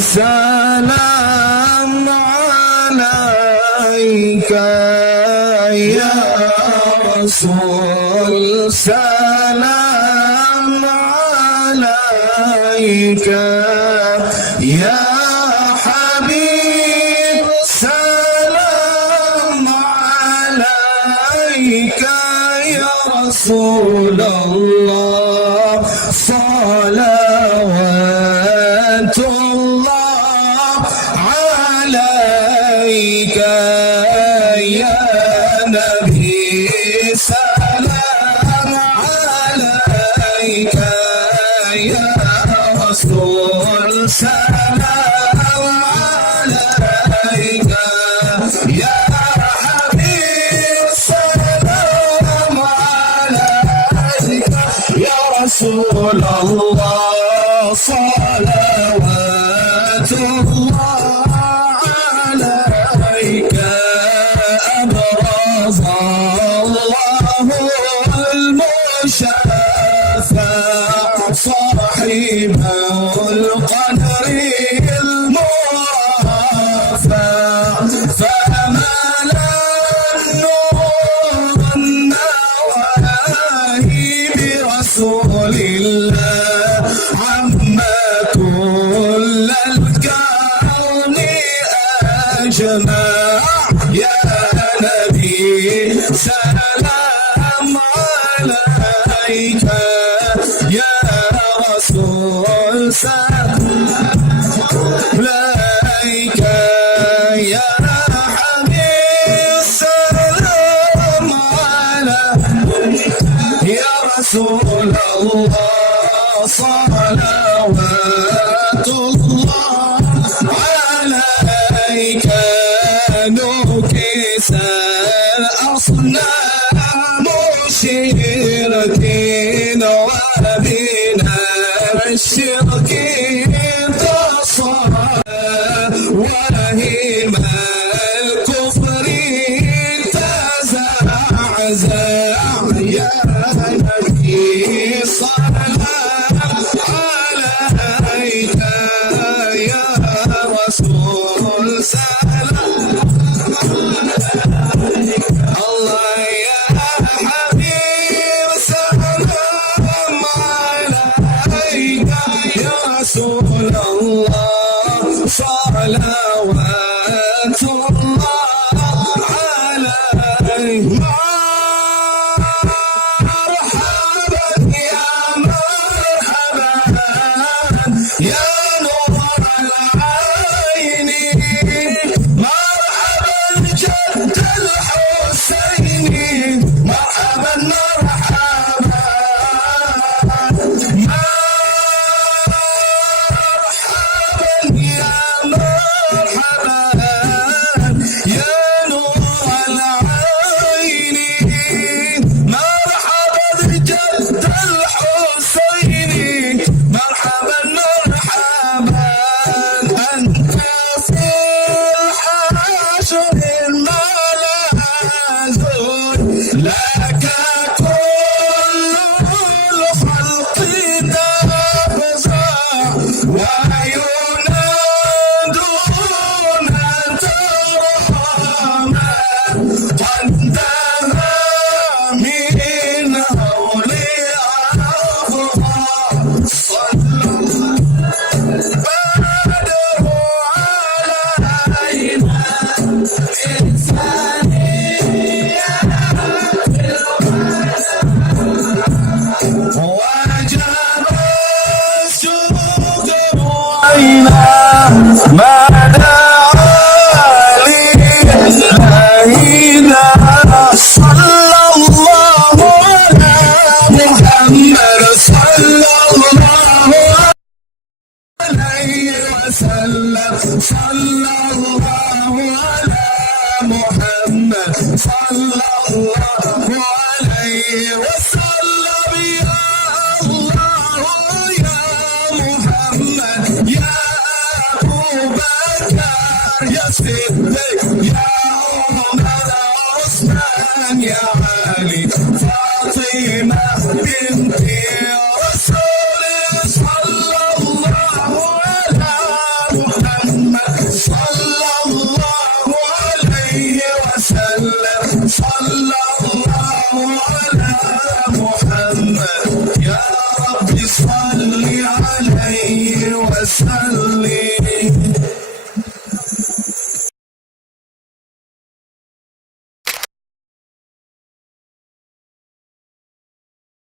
سلام عليك يا رسول سلام عليك يا حبيب سلام عليك يا رسول الله صلوات الله عليك يا نبي سلام عليك يا رسول سلام عليك يا حبيب سلام عليك يا رسول الله صلوات الله عليك أبرز الله المشفع صاحب القدر المرفع فملا النور النواهي برسول الله عما كل الكون أجمع يا نبي سلام عليك يا رسول سلام عليك يا حبيب سلام عليك يا رسول الله صلوات الله عليك نكس الأصنام شركين وبنا الشرك تصل ولهم الكفر تزعزع يا نبي صلى عليك يا رسول سلام الله يا حبيب سلام عليك يا رسول الله صلوات الله عليك مرحبا يا مرحبا يا نور العين مرحبا جد الحسين مرحبا مرحبا يا مرحبا يا نور العين مرحبا جد الحسين مرحبا مرحبا أنت في الحشر الملاذ لك كل الخلق تفزع وينادون ترحما قد دنا من أولياء الله صلى بدر علينا إنسانية وجب الشكر علينا ما دعا لله صلى الله على محمد صلى الله عليه وسلم صلى الله على محمد صلى الله عليه وسلم يا الله يا محمد يا أبو بكر يا صديق يا عمر عثمان يا علي فاطمة بنت رسول صلى الله عليه صلى